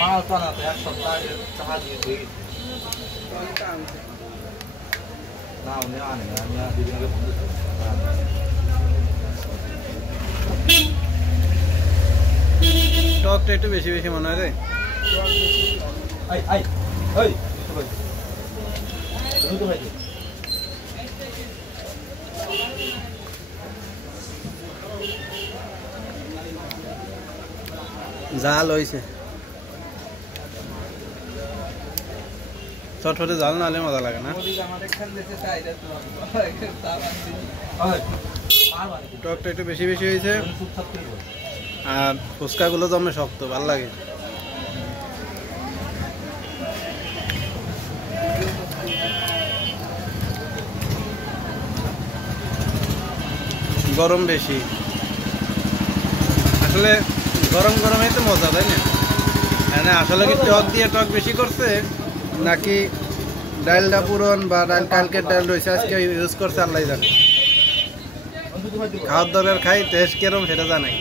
মাল তো না তো এক সপ্তাহ টাকা দিয়ে দিই না উনি আনে না আমি দিদিকে ফোন দিই টকটা একটু বেশি বেশি মনে হয় রে আই আই ওই দুটো ভাই জাল হয়েছে চটফটে জাল না হলে মজা লাগে না টকটা একটু বেশি বেশি হয়েছে আর ফুচকাগুলো জমে শক্ত ভাল লাগে গরম বেশি আসলে গরম গরমে তো মজা তাই না আসলে কি টক দিয়ে টক বেশি করছে নাকি ডালটা পুরন বা ডাল কালকের ডাল রয়েছে আজকে ইউজ করছে আল্লাহ জানে খাওয়ার দরকার খাই টেস্ট কেরম সেটা জানাই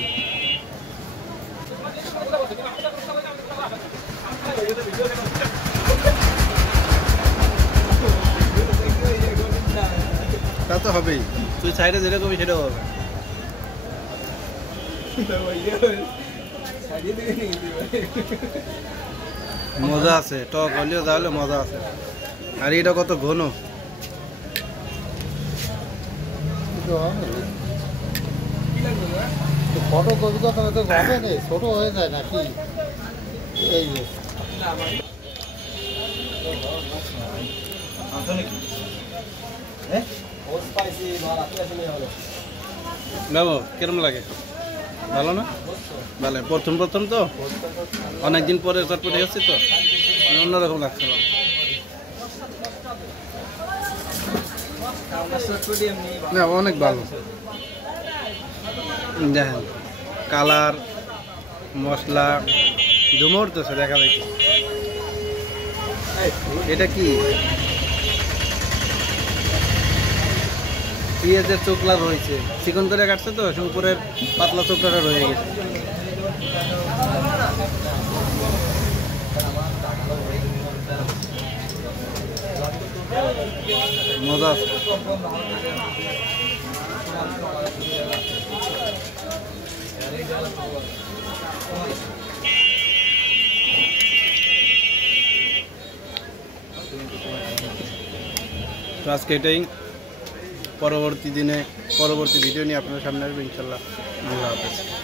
তা তো হবেই তুই সাইডে যেটা করবি সেটাও হবে মজা আছে টক হলেও তাহলে মজা আছে আর এটা কত ঘন ফটো কবি তো ঘটে নেই ছোট হয়ে যায় নাকি এই বাবু কিরম লাগে ভালো না ভালো প্রথম প্রথম তো অনেকদিন পরে চটপটে হচ্ছে তো অন্যরকম লাগছিল না অনেক ভালো দেখেন কালার মশলা ধুমো উঠতেছে দেখা দেখি এটা কি পেঁয়াজের চোখলা রয়েছে চিকন করে কাটছে তো উপরের পাতলা চোখলাটা রয়ে গেছে মজা আছে তো আজকে এটাই পরবর্তী দিনে পরবর্তী ভিডিও নিয়ে আপনাদের সামনে আসবে ইনশাল্লাহ আল্লাহ হাফেজ।